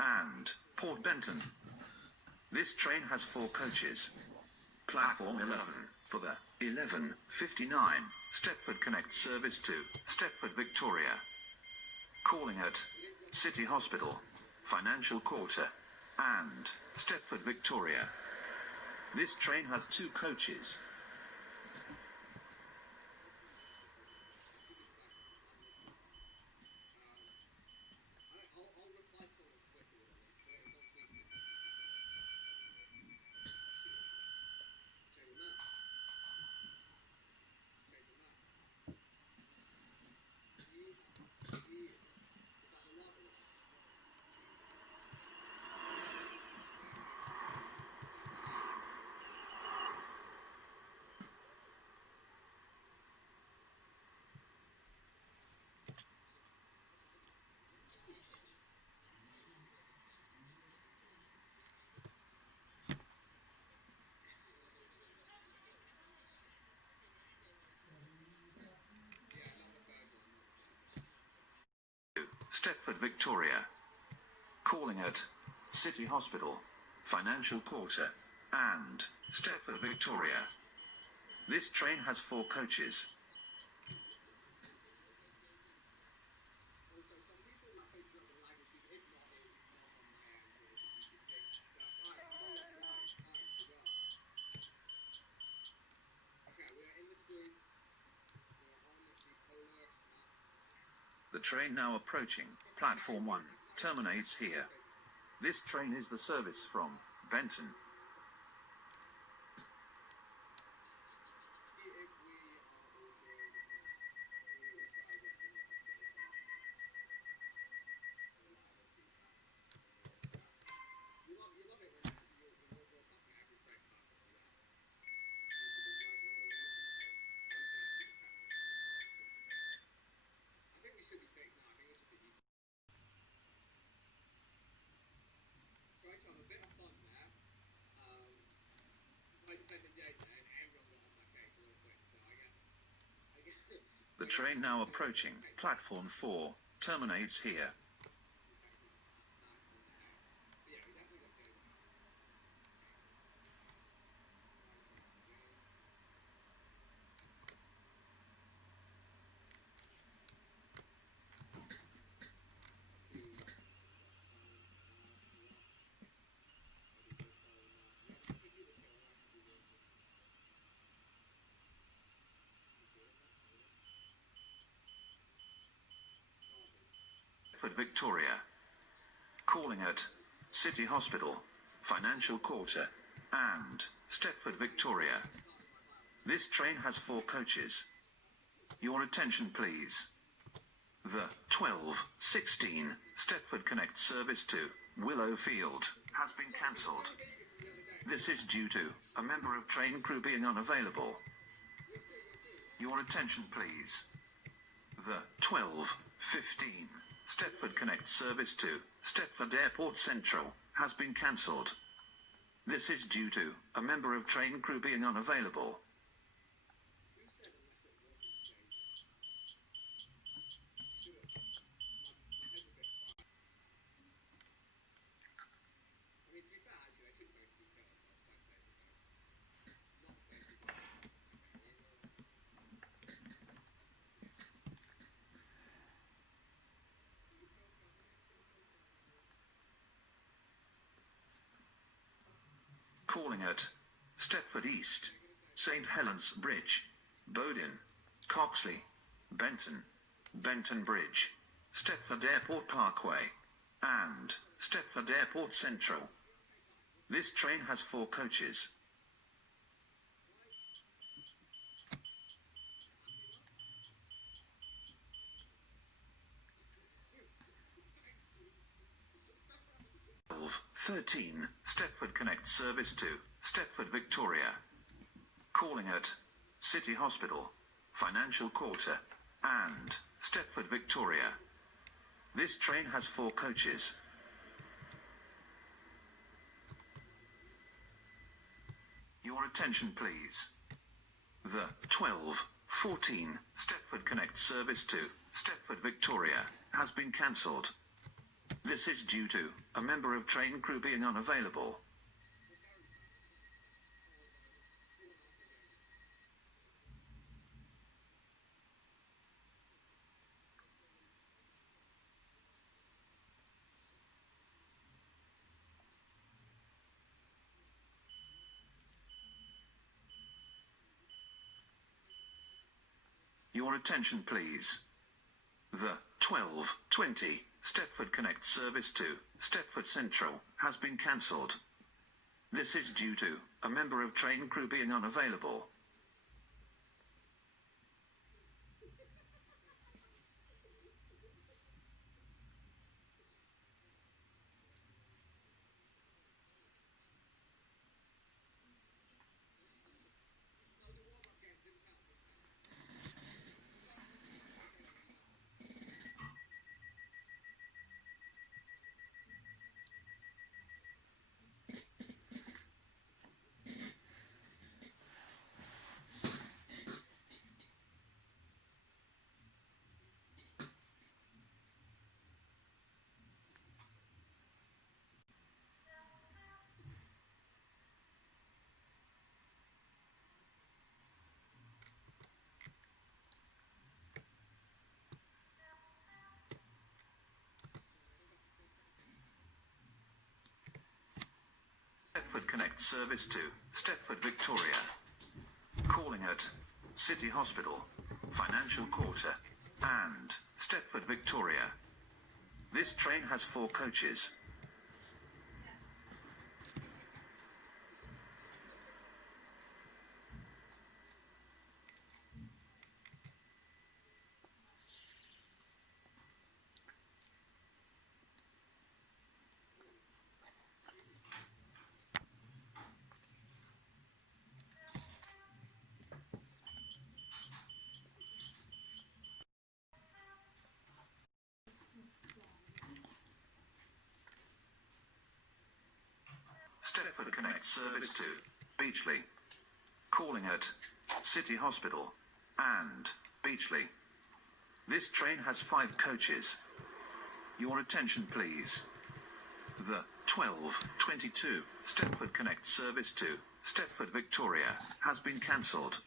and Port Benton. This train has 4 coaches. Platform 11 for the 11:59 Stepford Connect service to Stepford Victoria. Calling at City Hospital, Financial Quarter, and Stepford Victoria. This train has 2 coaches. Stepford Victoria. Calling at City Hospital, Financial Quarter, and Stepford Victoria. This train has 4 coaches. The train now approaching Platform 1 terminates here. This train is the service from Benton. The train now approaching Platform 4 terminates here. Stepford Victoria. Calling at City Hospital, Financial Quarter, and Stepford Victoria. This train has 4 coaches. Your attention please. The 12:16 Stepford Connect service to Willowfield has been cancelled. This is due to a member of train crew being unavailable. Your attention please. The 12:15 Stepford Connect service to Stepford Airport Central has been cancelled. This is due to a member of train crew being unavailable. Calling at Stepford East, St. Helens Bridge, Bowden, Coxley, Benton, Benton Bridge, Stepford Airport Parkway, and Stepford Airport Central. This train has 4 coaches. (13) Stepford Connect service to Stepford Victoria. Calling at City Hospital, Financial Quarter, and Stepford Victoria. This train has 4 coaches. Your attention please. The 12:14 Stepford Connect service to Stepford Victoria has been cancelled. This is due to a member of train crew being unavailable. Your attention please. The 12:20 Stepford Connect service to Stepford Central has been cancelled. This is due to a member of train crew being unavailable. Stepford Connect service to Stepford Victoria. Calling at City Hospital, Financial Quarter, and Stepford Victoria. This train has 4 coaches. Stepford Connect service to Beachley. Calling at City Hospital and Beachley. This train has 5 coaches. Your attention please. The 12:22 Stepford Connect service to Stepford Victoria has been cancelled.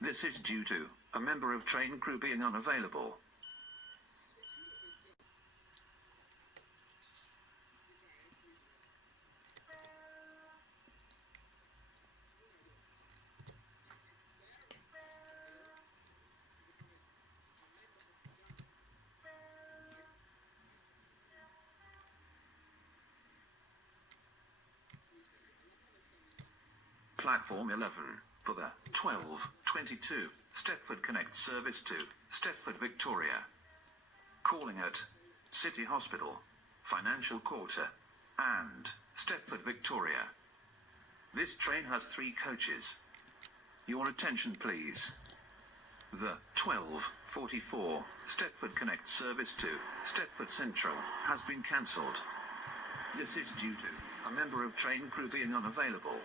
This is due to a member of train crew being unavailable. Platform 11 for the 12:22 Stepford Connect service to Stepford Victoria. Calling at City Hospital, Financial Quarter, and Stepford Victoria. This train has 3 coaches. Your attention please. The 12:44 Stepford Connect service to Stepford Central has been cancelled. This is due to a member of train crew being unavailable.